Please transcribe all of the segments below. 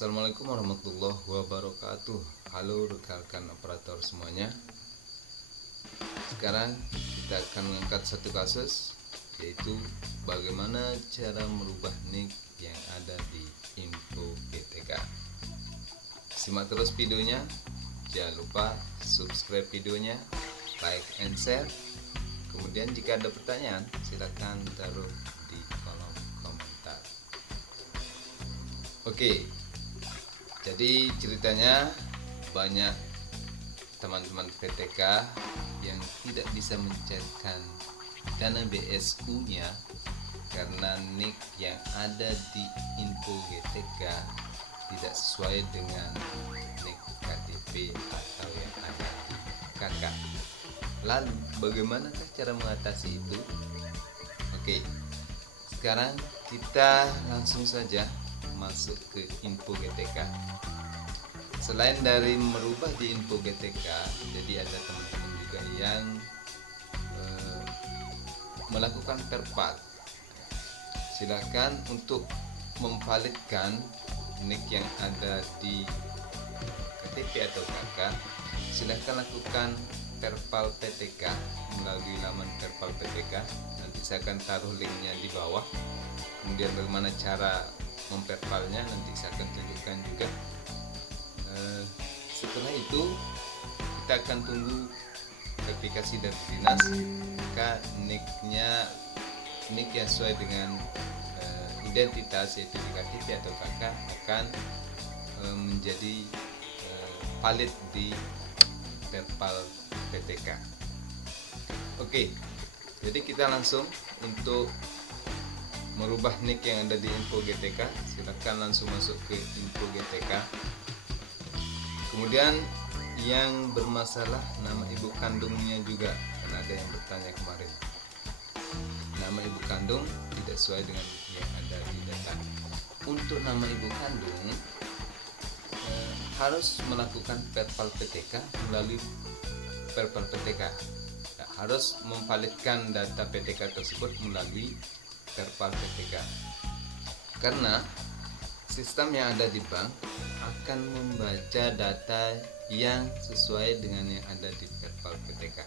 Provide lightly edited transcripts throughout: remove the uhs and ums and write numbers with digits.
Assalamualaikum warahmatullahi wabarakatuh. Halo rekan-rekan operator semuanya. Sekarang kita akan mengangkat satu kasus, yaitu bagaimana cara merubah nick yang ada di info GTK. Simak terus videonya. Jangan lupa subscribe videonya, like and share. Kemudian jika ada pertanyaan, silakan taruh di kolom komentar. Oke. Jadi ceritanya banyak teman-teman PTK yang tidak bisa mencairkan dana BSU-nya karena nick yang ada di info GTK tidak sesuai dengan nick KTP atau yang ada di KK. Lalu bagaimanakah cara mengatasi itu? Oke, sekarang kita langsung saja masuk ke info GTK. Selain dari merubah di info GTK, jadi ada teman-teman juga yang melakukan perpal. Silakan untuk memvalidkan nick yang ada di KTP atau KK. Silakan lakukan perpal PTK melalui laman perpal PTK. Nanti saya akan taruh linknya di bawah. Kemudian bagaimana cara memperpalnya nanti saya akan tunjukkan juga. Setelah itu kita akan tunggu verifikasi dari dinas. Maka nick yang sesuai dengan identitas yaitu di KTP atau KK akan menjadi valid di perpal PTK. Oke, jadi kita langsung untuk merubah nick yang ada di info GTK. Silakan langsung masuk ke info GTK. Kemudian yang bermasalah nama ibu kandungnya juga, karena ada yang bertanya kemarin. Nama ibu kandung tidak sesuai dengan yang ada di data. Untuk nama ibu kandung harus melakukan perpal PTK melalui perpal PTK. Harus memvalidkan data PTK tersebut melalui perpal PTK, karena sistem yang ada di bank akan membaca data yang sesuai dengan yang ada di perpal PTK.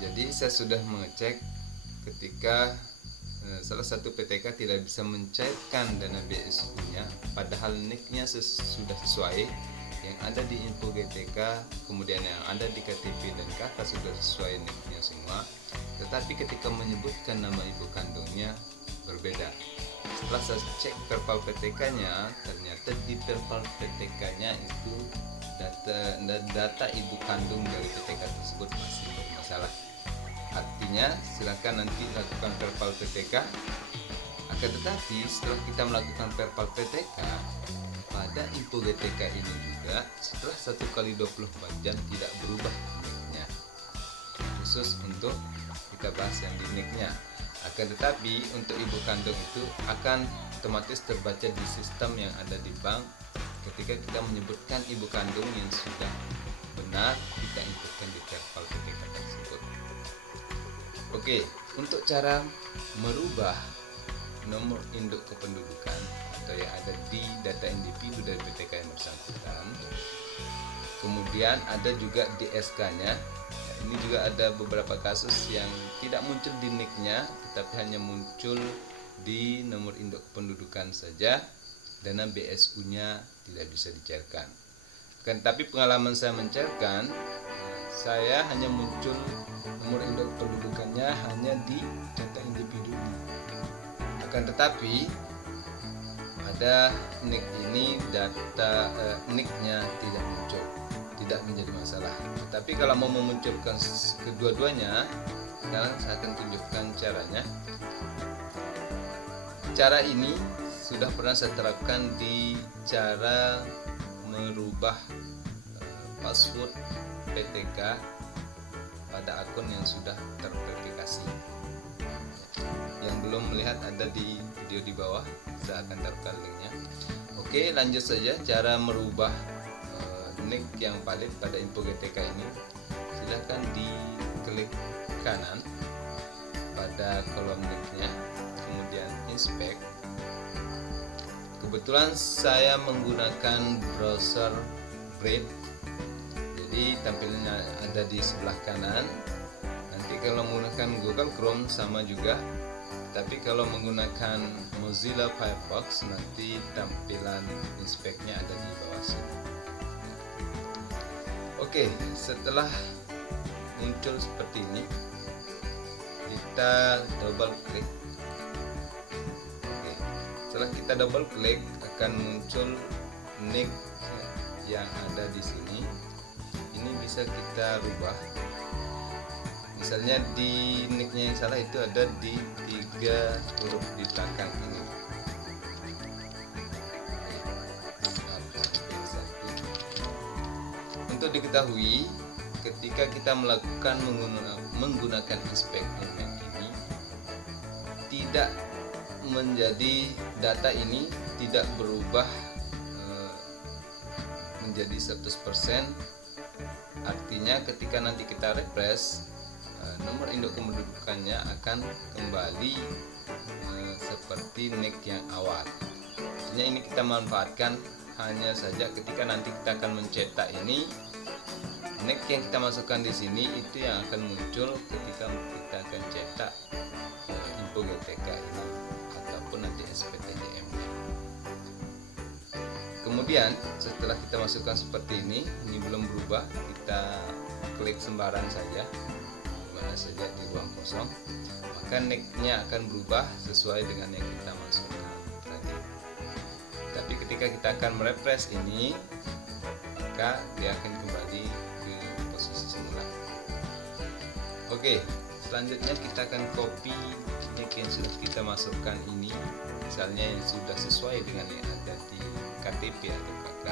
Jadi saya sudah mengecek ketika salah satu PTK tidak bisa mencairkan dana BSU-nya, padahal nick-nya sudah sesuai yang ada di info GTK, kemudian yang ada di KTP dan KK sudah sesuai nick-nya semua, tetapi ketika menyebutkan nama ibu kandungnya berbeda. Setelah saya cek perpal PTK-nya, ternyata di perpal PTK-nya itu data ibu kandung dari PTK tersebut masih bermasalah. Artinya silakan nanti lakukan perpal PTK. Akan tetapi setelah kita melakukan perpal PTK, pada info GTK ini juga setelah 1x24 jam tidak berubah nick-nya. Khusus untuk kita bahas yang di nick-nya. Akan tetapi untuk ibu kandung itu akan otomatis terbaca di sistem yang ada di bank. Ketika kita menyebutkan ibu kandung yang sudah benar, kita inputkan di perpal PTK tersebut. Oke, untuk cara merubah nomor induk kependudukan atau yang ada di data individu dari PTK yang bersangkutan, kemudian ada juga di SK-nya. Ini juga ada beberapa kasus yang tidak muncul di nick-nya, tetapi hanya muncul di nomor induk kependudukan saja. Dana BSU-nya tidak bisa dicairkan. Tapi pengalaman saya mencairkan, saya hanya muncul nomor induk kependudukannya hanya di data individu. Akan tetapi pada nick ini data nick-nya tidak muncul, tidak menjadi masalah. Tapi kalau mau memunculkan kedua-duanya, sekarang saya akan tunjukkan caranya. Cara ini sudah pernah saya terapkan di cara merubah password PTK pada akun yang sudah terverifikasi. Yang belum melihat ada di video di bawah, saya akan taruhkan linknya. Oke, lanjut saja cara merubah nick yang valid pada info GTK ini. Silahkan diklik kanan pada kolom nicknya, kemudian inspect. Kebetulan saya menggunakan browser Brave, jadi tampilannya ada di sebelah kanan. Nanti kalau menggunakan Google Chrome sama juga, tapi kalau menggunakan Mozilla Firefox nanti tampilan inspeknya ada di bawah sini. Oke, setelah muncul seperti ini, kita double klik. Oke, setelah kita double klik akan muncul nick yang ada di sini. Ini bisa kita rubah. Misalnya di nicknya yang salah itu ada di 3 huruf di belakang ini. Untuk diketahui, ketika kita melakukan menggunakan inspect element ini, tidak menjadi data ini tidak berubah menjadi 100%. Artinya ketika nanti kita refresh, nomor induk kependudukannya akan kembali seperti nick yang awal. Artinya ini kita manfaatkan hanya saja ketika nanti kita akan mencetak ini, nick yang kita masukkan di sini itu yang akan muncul ketika kita akan cetak info GTK ini ataupun nanti SPTJM. Kemudian setelah kita masukkan seperti ini belum berubah, kita klik sembarang saja, mana saja di ruang kosong, maka nicknya akan berubah sesuai dengan yang kita masukkan tadi. Tapi ketika kita akan merefresh ini, maka dia akan kembali ke posisi semula. Oke, selanjutnya kita akan copy nick yang sudah kita masukkan ini, misalnya yang sudah sesuai dengan yang ada di KTP atau KK.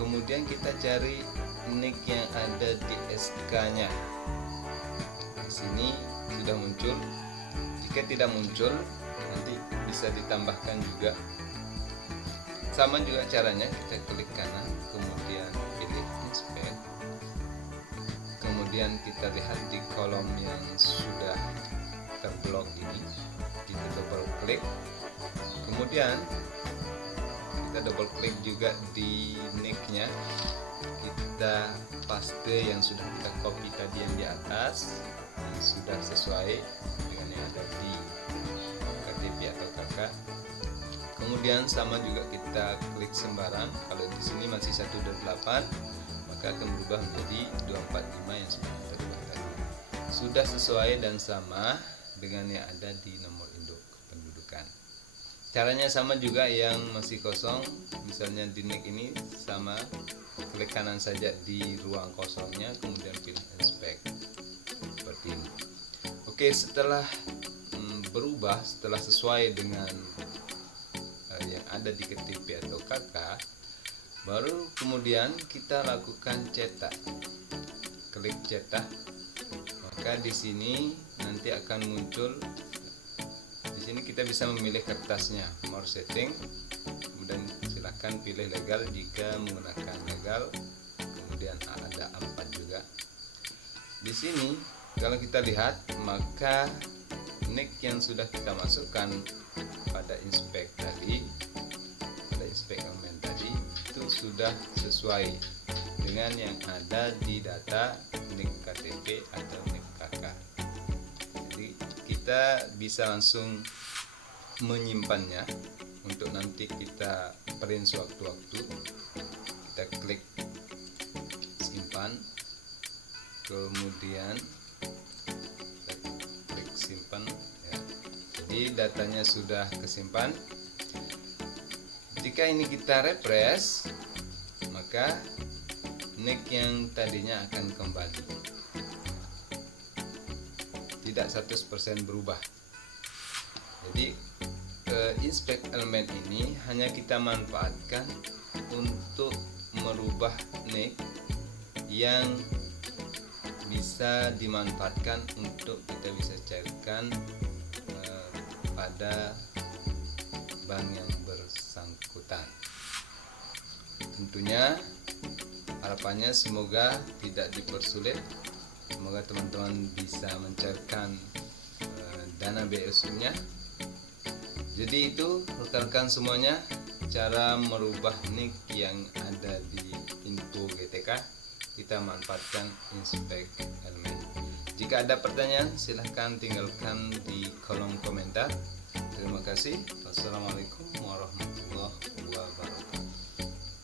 Kemudian kita cari nick yang ada di SK-nya. Di sini sudah muncul. Jika tidak muncul, nanti bisa ditambahkan juga. Sama juga caranya, kita klik kanan, kemudian pilih inspect. Kemudian kita lihat di kolom yang sudah terblok ini, kita double klik. Kemudian kita double klik juga di nicknya, kita paste yang sudah kita copy tadi yang di atas, yang sudah sesuai dengan yang ada di KTP atau KK. Kemudian sama juga kita klik sembarang. Kalau di sini masih 128, maka akan berubah menjadi 245 yang sudah kita ubah tadi. Sudah sesuai dan sama dengan yang ada di nomor induk kependudukan. Caranya sama juga yang masih kosong, misalnya di nick ini sama, klik kanan saja di ruang kosongnya, kemudian pilih inspect seperti ini. Oke, setelah berubah, setelah sesuai dengan yang ada di KTP atau KK, baru kemudian kita lakukan cetak. Klik cetak, maka di sini nanti akan muncul. Di sini kita bisa memilih kertasnya, more setting, kemudian silahkan pilih legal jika menggunakan legal, kemudian ada 4 juga. Di sini kalau kita lihat, maka nick yang sudah kita masukkan pada inspect tadi, pada inspect element tadi, itu sudah sesuai dengan yang ada di data nick KTP atau nick KK. Jadi kita bisa langsung menyimpannya untuk nanti kita print sewaktu-waktu. Kita klik simpan, kemudian kita klik simpan ya. Jadi datanya sudah kesimpan. Jika ini kita refresh, maka nick yang tadinya akan kembali, tidak 100% berubah. Jadi inspect element ini hanya kita manfaatkan untuk merubah nick yang bisa dimanfaatkan untuk kita bisa carikan pada bank yang bersangkutan. Tentunya harapannya semoga tidak dipersulit, semoga teman-teman bisa mencarikan dana BSU-nya. Jadi itu rekan-rekan semuanya, cara merubah nick yang ada di info GTK, kita manfaatkan inspect elemen. Jika ada pertanyaan, silahkan tinggalkan di kolom komentar. Terima kasih. Wassalamualaikum warahmatullahi wabarakatuh.